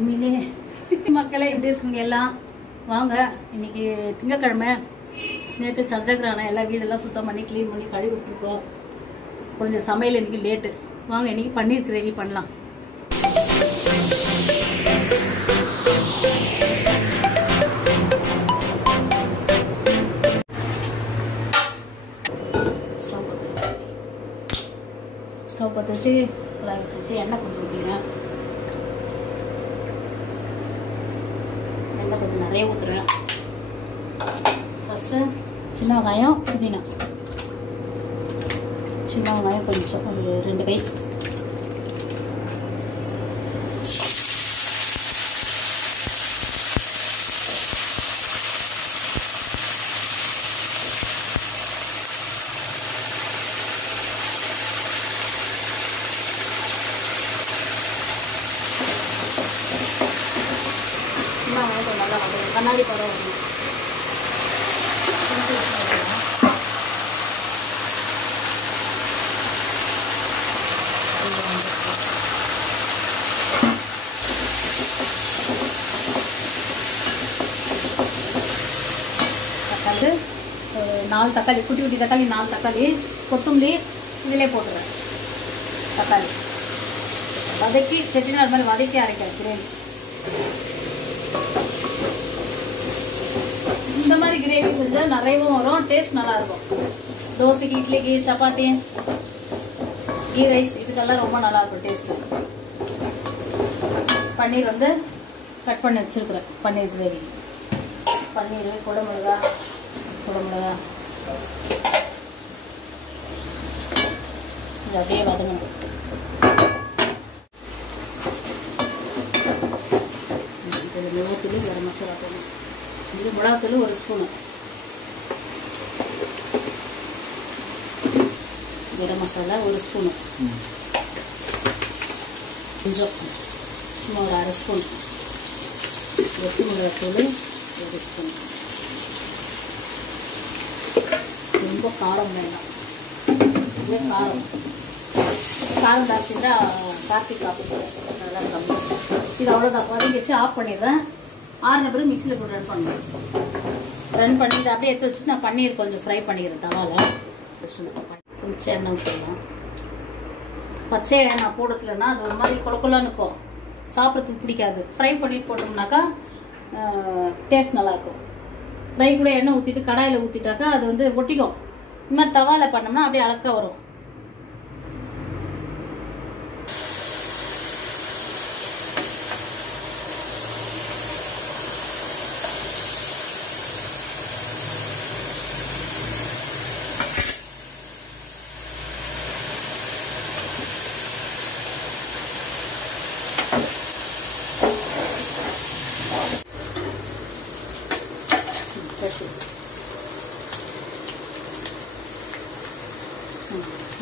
உண்மையிலே மக்களே எப்படி இருக்குங்க எல்லாம்? வாங்க, இன்னைக்கு திங்கக்கிழமை. நேற்று சந்திரகிரகணம், எல்லாம் வீடெல்லாம் சுத்தம் பண்ணி க்ளீன் பண்ணி கழுவி விட்டுருக்கோம். கொஞ்சம் சமையல் இன்னைக்கு லேட்டு. வாங்க இன்னைக்கு பன்னீர் கிரேவி பண்ணலாம். ஸ்டவ் பற்ற வச்சு கடாய் வச்சு எண்ணெய் கொஞ்சம் ஊற்றிக்கிறேன். எண்ணெய் கொஞ்சம் நிறைய ஊற்றுறேன். ஃபஸ்ட்டு சின்ன வெங்காயம், புதினா. சின்ன வெங்காயம் கொஞ்சம் ஒரு 2 கை. நல்லா கண்ணாடி படம் தக்காளி 4 தக்காளி, குட்டி குட்டி தக்காளி 4 தக்காளி, கொத்தமல்லி இதிலே போட்டுறேன். தக்காளி வதக்கி சட்னி அது மாதிரி வதக்கி அரைக்கிறேன் கிரேவி. இந்த மாதிரி கிரேவி செஞ்சால் நிறையவும் வரும், டேஸ்ட் நல்லாயிருக்கும். தோசைக்கு, இட்லிக்கு, சப்பாத்தி, கீ ரைஸ் இதுக்கெல்லாம் ரொம்ப நல்லாயிருக்கும் டேஸ்ட்டு. பன்னீர் வந்து கட் பண்ணி வச்சுருக்குறேன். பன்னீர் கிரேவி, பன்னீர், குடமிளகா இது அப்படியே வதங்கணும். இதில் மிளகாத்தூள், கரம் மசாலா போடணும். இது மிளகாத்தூள் 1 ஸ்பூனு, கரம் மசாலா 1 ஸ்பூனு, கொஞ்சம் சும்மா ஒரு 1/2 ஸ்பூன், வெட்டி மிளகாத்தூள் 1 ஸ்பூன். ரொம்ப காரம் வேண்டாம், இதே காரம் ஜாஸ்தி தான். கார்த்திக் சாப்பிட்டு நல்லா கம்மி. இது அவ்வளோதான். வதக்கி வச்சு ஆஃப் பண்ணிடுறேன். 6 பிறகு மிக்சியில் போட்டு ரன் பண்ணி இதை அப்படியே எடுத்து வச்சுட்டு நான் பன்னீர் கொஞ்சம் ஃப்ரை பண்ணிக்கிறேன் தவாவில். கொஞ்சம் எண்ணெய் ஊற்றிடலாம். பச்சை எண்ணெய் போடுறதுலன்னா அது ஒரு மாதிரி கொலக்கொலான்னு இருக்கும், சாப்பிட்றதுக்கு பிடிக்காது. ஃப்ரை பண்ணிட்டு போட்டோம்னாக்கா டேஸ்ட் நல்லாயிருக்கும். ஃப்ரை கூட எண்ணெய் ஊற்றிட்டு கடாயில் ஊற்றிட்டாக்கா அது வந்து ஒட்டிக்கும். இந்த மாதிரி தவாவில் பண்ணோம்னா அப்படியே அழகாக வரும்.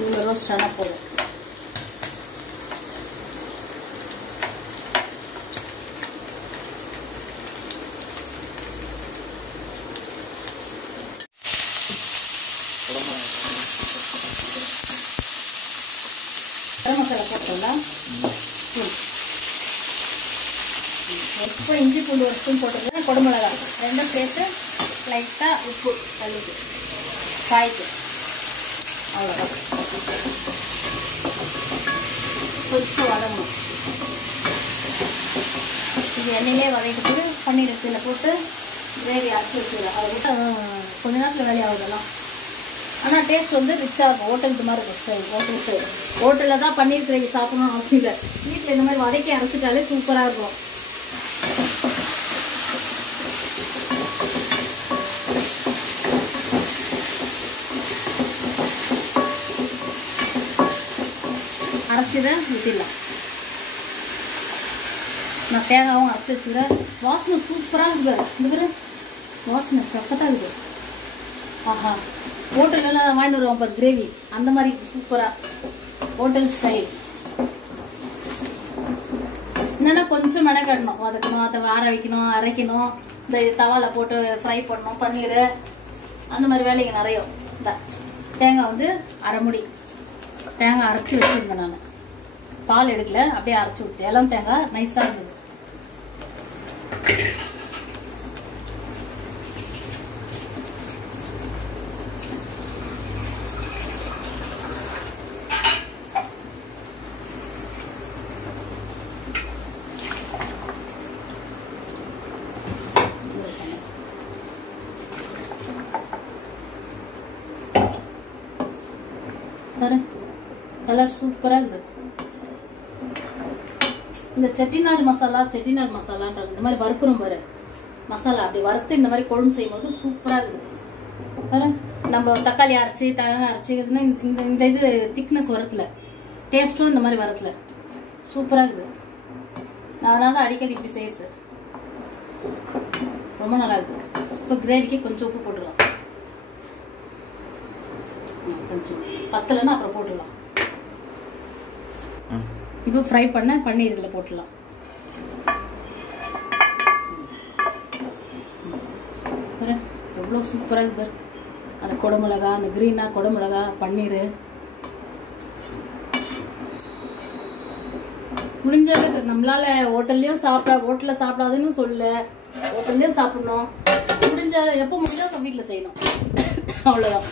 இவ்வளோ ரோஸ்ட் ஆனால் போதும். கரம் மசாலா போட்டோம்லாம் இப்போ இஞ்சி பூண்டு 1 ஸ்பூன் போட்டுருக்கேன். குடமிளகா 2 சேர்த்து லைட்டாக உப்பு தள்ளிட்டு காய்க்கு அவ்வளோதான். கொஞ்சம் வதங்கணும். இது எண்ணெயிலே வதக்கிட்டு பன்னீர் எடுத்துல போட்டு கிரேவி அரைச்சி வச்சுக்கிறேன். அதை விட்டு கொஞ்ச நேரத்தில் வேலையாகுதெல்லாம். ஆனால் டேஸ்ட் வந்து ரிச்சாக இருக்கும். ஹோட்டலுக்கு மாதிரி இருக்கும் ஸ்டைல். Hotel style. ஹோட்டலில் தான் பன்னீர் கிரேவி சாப்பிடணும்னு அவசியம் இல்லை. வீட்டில் இந்த மாதிரி வதக்கி அரைச்சிட்டாலே சூப்பராக இருக்கும். அரைச்சிதை ஊற்றிடலாம். நான் தேங்காவும் அரைச்சி வச்சுக்கிறேன். வாசனை சூப்பராக இருக்குது. இந்த பேர் வாசனை சக்கத்தாக இருக்குது. ஆஹா, ஹோட்டல்லாம் வாங்கிட்டு வருவோம் பாரு கிரேவி, அந்த மாதிரி சூப்பராக ஹோட்டல் ஸ்டைல். என்னென்னா கொஞ்சம் மெனக்கட்டணும், வதக்கணும், அதை ஆற வைக்கணும், அரைக்கணும், இந்த தவாவில் போட்டு ஃப்ரை பண்ணணும் பன்னீர், அந்த மாதிரி வேலைங்க நிறைய. இந்த தேங்காய் வந்து 1/2 மூடி தேங்காய் அரைச்சி வச்சுருந்தேன். நான் பால் எடுக்கல, அப்படியே அரைச்சி ஊற்றிட்டேன். எல்லாம் தேங்காய் நைஸாக இருந்தது. கலர் சூப்பரா இருக்குது. இந்த செட்டிநாடு மசாலான்றாங்க. இந்த மாதிரி வறுக்கிறோம் பாரு மசாலா, அப்படி வறுத்து இந்த மாதிரி குழம்பு செய்யும் போது சூப்பரா இருக்குது பாரு. நம்ம தக்காளி அரைச்சி தேங்காய் அரைச்சின்னா இந்த இது திக்னஸ் வரத்துல, டேஸ்ட்டும் இந்த மாதிரி வரத்துல சூப்பரா இருக்குது. நான் அதனால தான் அடிக்கடி இப்படி செய்யறது. ரொம்ப நல்லா இருக்குது. இப்போ கிரேவிக்கு கொஞ்சம் உப்பு போட்டுடலாம். கொஞ்சம் பத்தலைன்னா அப்புறம் போட்டுடலாம். இப்போ ஃப்ரை பண்ண பன்னீர் இதில் போட்டுடலாம். எவ்வளோ சூப்பராக இருக்கு பாரு. அந்த குடமிளகா, அந்த கிரீனா குடமிளகா, பன்னீர். முடிஞ்ச அளவுக்கு நம்மளால ஹோட்டல்லையும் ஹோட்டல்ல சாப்பிடாதுன்னு சொல்ல, ஹோட்டல்லையும் சாப்பிடணும். முடிஞ்ச எப்போ முடிஞ்சா வீட்டில் செய்யணும். அவ்வளோதான்.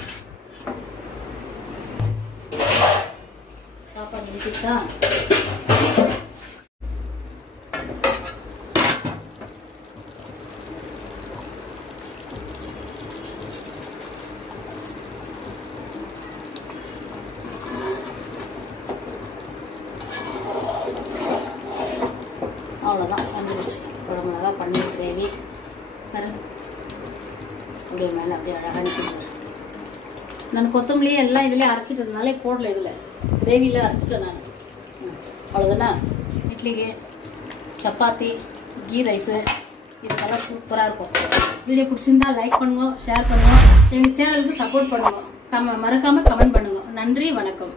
சாப்பாடு முடிச்சுட்டா அவ்வளோதான். வந்துருச்சு குழம்புலகா பன்னீர் கிரேவி. அப்படியே மேலே அப்படியே அழகாக நிற்கிறது. நான் கொத்தமல்லியே எல்லாம் இதுலேயே அரைச்சிட்டதுனாலே போடல, இதில் கிரேவியில் அரைச்சிட்டேன் நான். அவ்வளோதானே. இட்லிக்கு, சப்பாத்தி, கீ ரைஸு இதுக்கெல்லாம் சூப்பராக இருக்கும். வீடியோ பிடிச்சிருந்தா லைக் பண்ணுங்க, ஷேர் பண்ணுங்க, எங்கள் சேனலுக்கு சப்போர்ட் பண்ணுங்க, மறக்காமல் கமெண்ட் பண்ணுங்க. நன்றி, வணக்கம்.